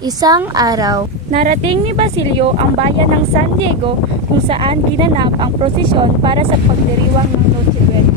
Isang araw, narating ni Basilio ang bayan ng San Diego kung saan ginanap ang prosesyon para sa pagdiriwang ng Noche Buena.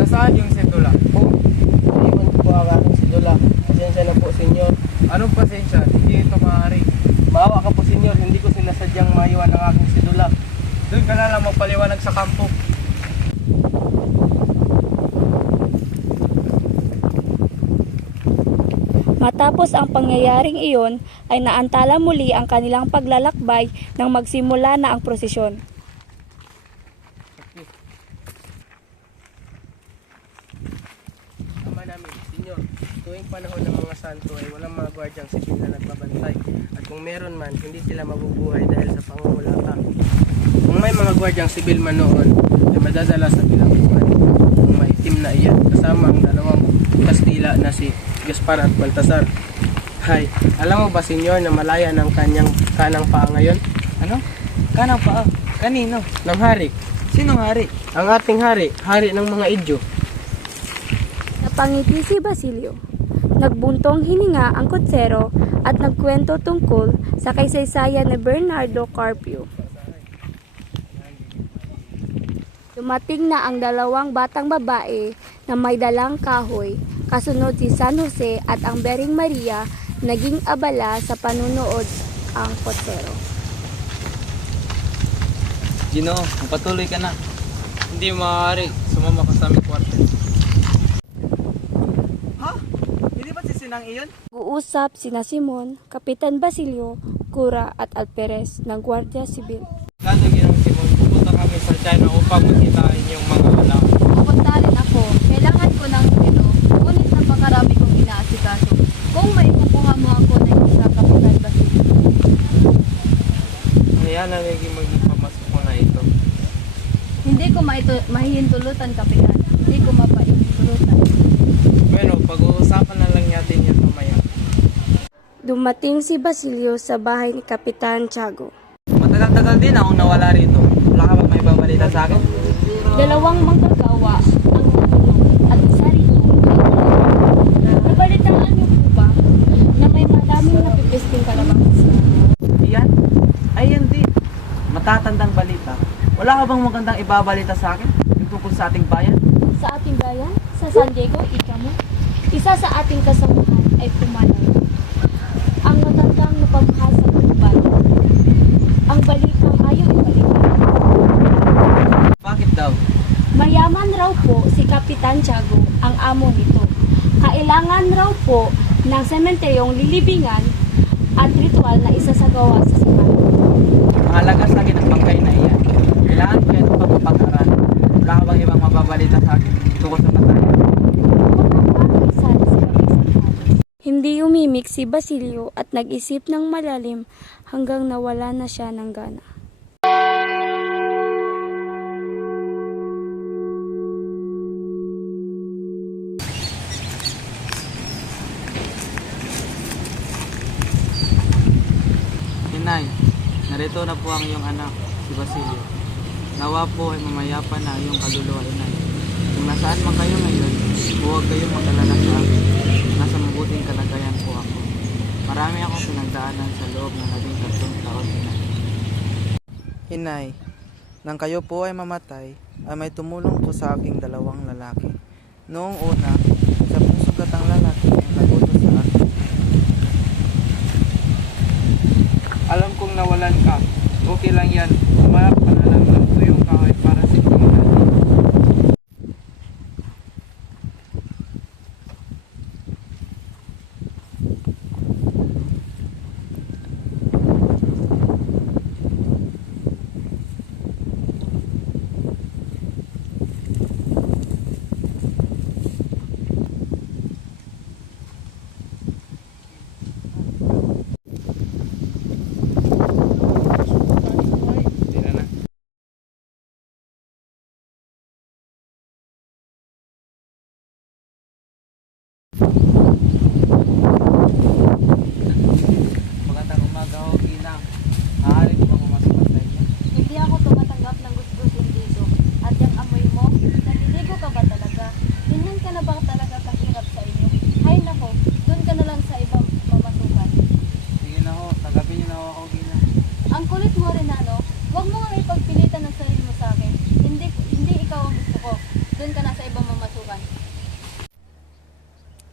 Nasaan yung sedula? Iwan ko po ang aking sidula. Pasensya na po, senyor. Anong pasensya? Hindi ito maaari. Maawa ka po, senyor. Hindi ko sinasadyang maiwan ang aking sidula. Doon ka na lang magpaliwanag sa kampo. Matapos ang pangyayaring iyon, ay naantala muli ang kanilang paglalakbay nang magsimula na ang prosesyon. Ama namin, senyor, tuwing panahon ng mga santo ay walang mga gwardyang sibil na nagbabantay. At kung meron man, hindi sila mabubuhay dahil sa pangungulata. Kung may mga gwardyang sibil man noon, ay madadala sa bilangguan ang maitim na iyan kasama ang dalawang Kastila na si Gaspar at Baltasar. Hay, alam mo ba, senyor, na malaya ng kanyang kanang paa ngayon? Ano? Kanang paa? Kanino? Ng hari. Sinong hari? Ang ating hari, hari ng mga Idyo. Napangiti si Basilio. Nagbuntong hininga ang kutsero at nagkwento tungkol sa kaysaysayan ni Bernardo Carpio. Dumating na ang dalawang batang babae na may dalang kahoy, kasunod si San Jose at ang Bering Maria. Naging abala sa panunood ang kutsero. Gino, magpatuloy ka na. Hindi maaari. Sumama ka sa aming kwarto. Ha? Hindi ba si Sinang iyon? Uusap sina Simon, Kapitan Basilio, Cura at Alperes ng Guardia Civil. Kano ginang Simon, pupunta kami sa China upang makita inyong mga alam. Pupunta rin ako. Kailangan ko ng ito. Ngunit napakarami kong inaasikaso. Kung may kukuha mo ako ng isa, Kapitan Basilio. Kaya nalaging magpamasok ko na ito. Hindi ko mahihintulutan, Kapitan. Hindi ko mapahintulutan. Bueno, pag-uusapan na lang natin yan mamaya. Dumating si Basilio sa bahay ni Kapitan Tiago. Matagal-tagal din akong nawala rito. Wala ka bang may babalita sa akin? Dalawang manggagawa ang at isa rito. Nabalitaan niyo po ba na may madaming napipisting kalabas? Iyan? Ay, hindi. Matatandang balita. Wala ka bang magandang ibabalita sa akin? Yung tungkol sa ating bayan? Sa ating bayan, sa San Diego, ika mo, isa sa ating kasamahan ay pumalay. Ang matandang napamahal sa pagbabago. Ang balitang ayaw ibalik. Bakit daw? Mayaman raw po si Kapitan Tiago, ang amo nito. Kailangan raw po ng sementeryong lilibingan at ritual na isasagawa sa simbahan. Mahalaga sa akin ang bangkay na iyan. Kailangan ko yan upang mapag-aral. Wala ka bang ibang mababalita sa akin tungkol sa patayan? Hindi umimik si Basilio at nag-isip ng malalim hanggang nawala na siya ng gana. Inay, narito na po ang iyong anak, si Basilio. Nawa po ay mamayapan na iyong kaluluwa, inay. Kung nasaan man kayo ngayon, huwag kayong mag-alala sa akin. Nasa mabuting kalagayan po ako. Marami akong pinagdaanan sa loob ng 13 taon, inay. Inay, nang kayo po ay mamatay, ay may tumulong po sa aking dalawang lalaki. Noong una, sa pusugatang lalaki ay nagutos sa akin. Alam kong nawalan ka. Okay lang yan. Umarap ka na lang ng tuyong kahoy para sa komunidad. Magandang umaga ho, Ginang. Maaari ko bang umasok sa inyo? Hindi ako tumatanggap ng gusgusin dito. At yung amoy mo, naliligo ka ba talaga? Ganyan ka na ba talaga kahirap sa inyo? Hay nako, doon ka na lang sa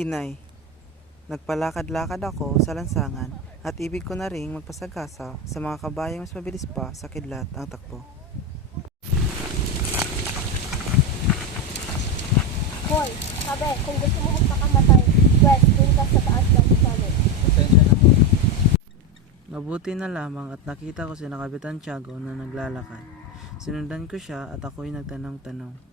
Inay, nagpalakad-lakad ako sa lansangan at ibig ko na ring magpasagasa sa mga kabayang mas mabilis pa sa kidlat ang takbo. Hoy, sabi, kung gusto mo magpakamatay, pwes, dun ka sa taas ng summit. Pasensya na po. Mabuti na lamang at nakita ko si Kapitan Tiago na naglalakad. Sinundan ko siya at ako'y nagtanong-tanong.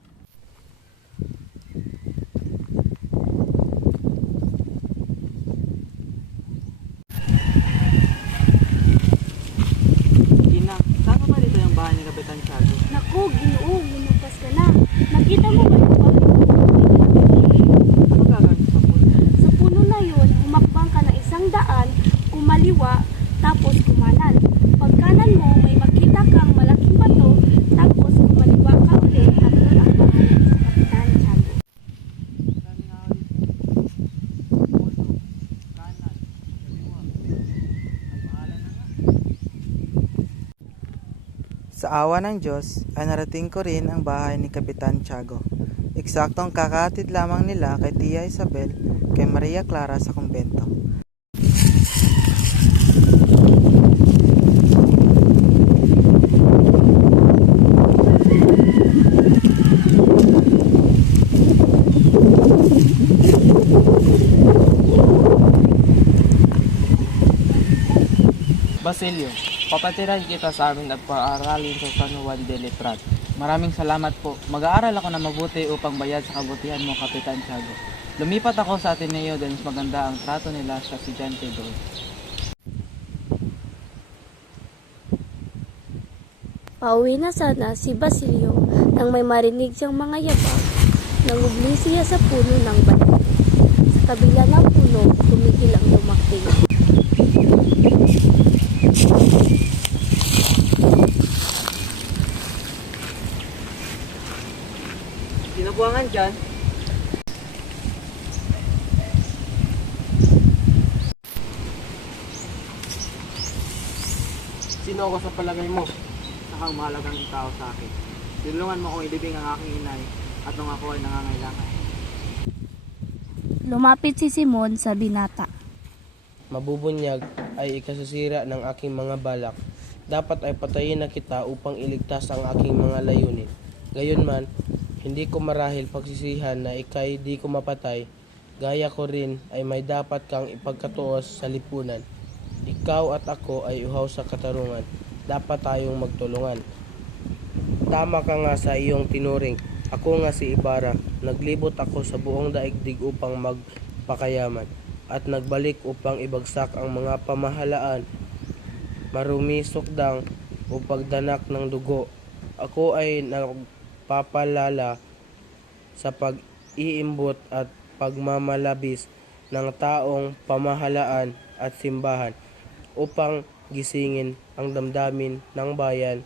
Ina, saan ba dito yung bahay ni Kapitan Tiago? Naku, Ginoo, lumagpas ka na. Nakita mo ba yung bakit? Ano gagawin sa puno? Sa puno na yun, humakbang ka ng 100, kumaliwa, tapos kumanan. Pag kanan mo, may makita kang malaking bato, tapos kumaliwa ka ulit at doon ang bahay sa Kapitan Tiago. Sa awa ng Diyos ay narating ko rin ang bahay ni Kapitan Tiago. Eksaktong kakatid lamang nila kay Tia Isabel kay Maria Clara sa kumbento. Basilio, papatiran kita sa amin at paaralin sa San Juan de Letran. Maraming salamat po. Mag-aaral ako na mabuti upang bayad sa kabutihan mo, Kapitan Tiago. Lumipat ako sa Ateneo dahil mas maganda ang trato nila sa estudyante doon. Pauwi na sana si Basilio nang may marinig siyang mga yabang. Nangubli siya sa puno ng bato. Sa kabila ng puno, tumigil ang lumakting. Sinabuangan dyan? Sino ako sa palagay mo? Saka mahalagang tao sa akin. Tulungan mo akong ilibing ang aking inay at nung ako ay nangangailangan. Lumapit si Simon sa binata. Mabubunyag ay ikasasira ng aking mga balak. Dapat ay patayin na kita upang iligtas ang aking mga layunin. Gayunman, hindi ko marahil pagsisihan na ikay di ko mapatay. Gaya ko rin ay may dapat kang ipagkatuos sa lipunan. Ikaw at ako ay uhaw sa katarungan. Dapat tayong magtulungan. Tama ka nga sa iyong tinuring. Ako nga si Ibarra. Naglibot ako sa buong daigdig upang magpakayaman at nagbalik upang ibagsak ang mga pamahalaan, marumisokdang o pagdanak ng dugo. Ako ay nagpapalala sa pag-iimbot at pagmamalabis ng taong pamahalaan at simbahan upang gisingin ang damdamin ng bayan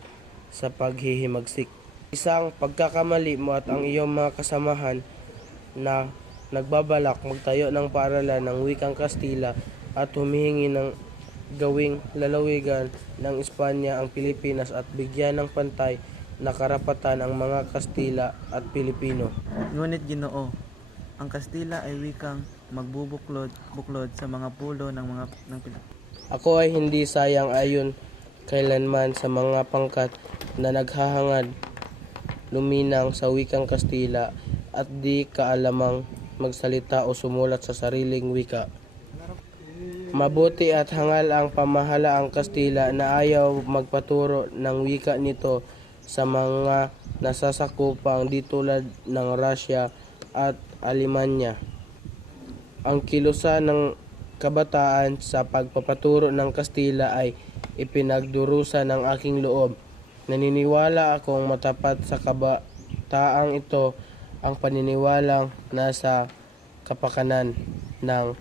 sa paghihimagsik. Isang pagkakamali mo at ang iyong mga kasamahan na nagbabalak magtayo ng paaralan ng wikang Kastila at humihingi ng gawing lalawigan ng Espanya ang Pilipinas at bigyan ng pantay na karapatan ang mga Kastila at Pilipino. Ngunit Ginoo, ang Kastila ay wikang magbubuklod sa mga pulo ng Ako ay hindi sayang ayon kailanman sa mga pangkat na naghahangad luminang sa wikang Kastila at di kaalamang magsalita o sumulat sa sariling wika. Mabuti at hangal ang pamahalaang Kastila na ayaw magpaturo ng wika nito sa mga nasasakupang di tulad ng Russia at Alemanya. Ang kilusan ng kabataan sa pagpapaturo ng Kastila ay ipinagdurusa ng aking loob. Naniniwala akong matapat sa kabataang ito ang paniniwalang nasa kapakanan ng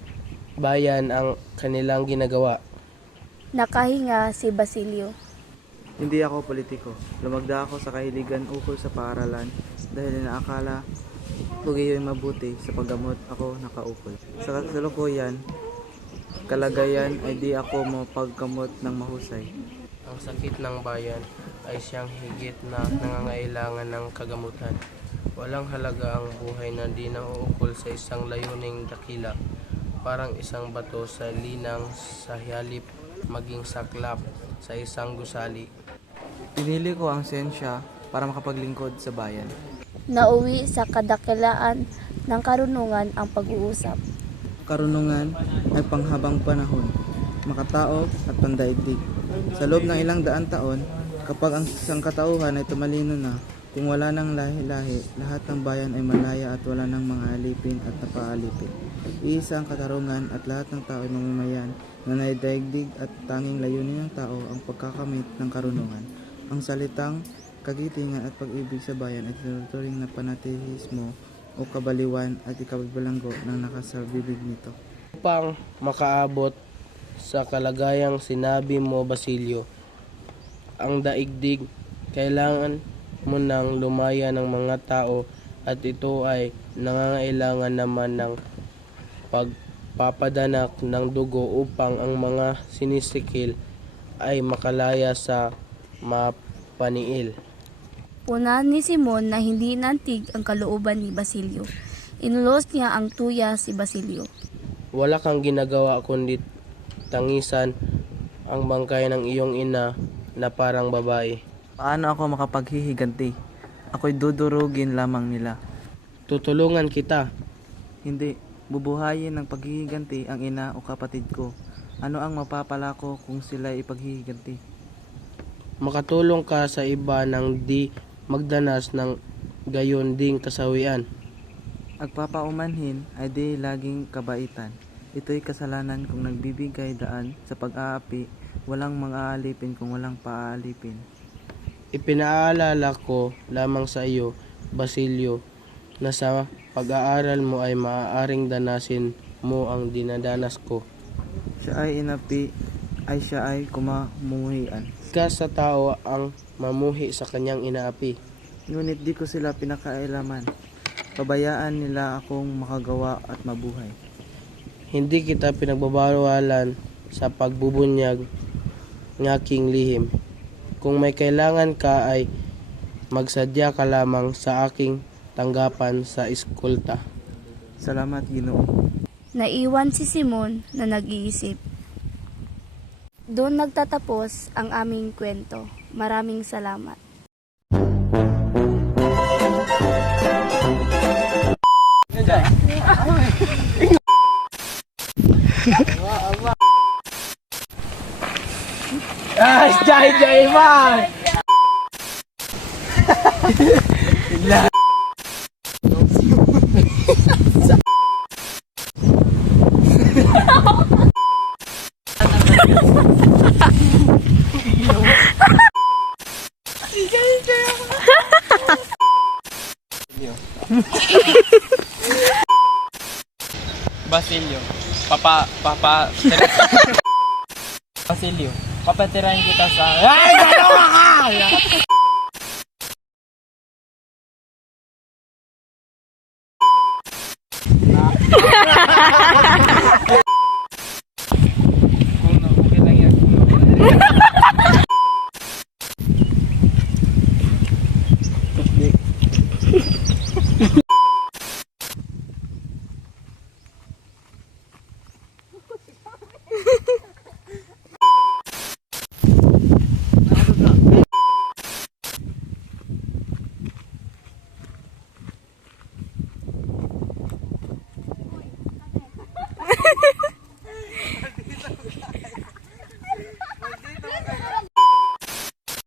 bayan ang kanilang ginagawa. Nakahinga si Basilio. Hindi ako politiko. Lumagda ako sa kahiligan ukol sa paaralan dahil inaakala ko gayon mabuti sa paggamot ako nakaukol. Sa kasalukuyan, kalagayan ay di ako mapaggamot ng mahusay. Ang sakit ng bayan ay siyang higit na nangangailangan ng kagamutan. Walang halaga ang buhay na di nauukol sa isang layuning dakila. Parang isang bato sa linang sa halip maging saklap sa isang gusali. Pinili ko ang siyensya para makapaglingkod sa bayan. Nauwi sa kadakilaan ng karunungan ang pag-uusap. Karunungan ay panghabang panahon, makatao at pandaigdig. Sa loob ng ilang daan taon, kapag ang isang katauhan ay tumalino na, kung wala ng lahi-lahi, lahat ng bayan ay malaya at wala ng mga alipin at napaalipin. Iisa ang katarungan at lahat ng tao ay mamamayan na naidaigdig at tanging layunin ng tao ang pagkakamit ng karunungan. Ang salitang kagitingan at pag-ibig sa bayan ay tinuturing na panatihismo o kabaliwan at ikabalanggo ng nakasabibig nito. Upang makaabot sa kalagayang sinabi mo, Basilio, ang daigdig, kailangan mo nang lumaya ng mga tao at ito ay nangangailangan naman ng pagpapadanak ng dugo upang ang mga sinisikil ay makalaya sa mapaniil. Una ni Simon na hindi nantig ang kalooban ni Basilio. Inulos niya ang tuya si Basilio. Wala kang ginagawa kundi tangisan ang bangkay ng iyong ina na parang babae. Paano ako makapaghihiganti? Ako'y dudurugin lamang nila. Tutulungan kita. Hindi, bubuhayin ng paghihiganti ang ina o kapatid ko. Ano ang mapapala ko kung sila ipaghihiganti? Makatulong ka sa iba nang di magdanas ng gayon ding kasawian. Agpapaumanhin ay di laging kabaitan. Ito'y kasalanan kung nagbibigay daan sa pag-aapi, walang mang-aalipin kung walang paaalipin. Ipinaalala ko lamang sa iyo, Basilio, na sa pag-aaral mo ay maaaring danasin mo ang dinadanas ko. Siya ay inapi, ay siya ay kumamumuhian. Ka sa tao ang mamuhi sa kanyang inaapi. Ngunit di ko sila pinakailaman. Pabayaan nila akong makagawa at mabuhay. Hindi kita pinagbabawalan sa pagbubunyag ng aking lihim. Kung may kailangan ka ay magsadya ka lamang sa aking tanggapan sa eskolta. Salamat, Ginoo. Naiwan si Simon na nag-iisip. Doon nagtatapos ang aming kwento. Maraming salamat. Ay, jay man! Basilio, Basilio, papatirahin kita sa... Ay, dalawa ka!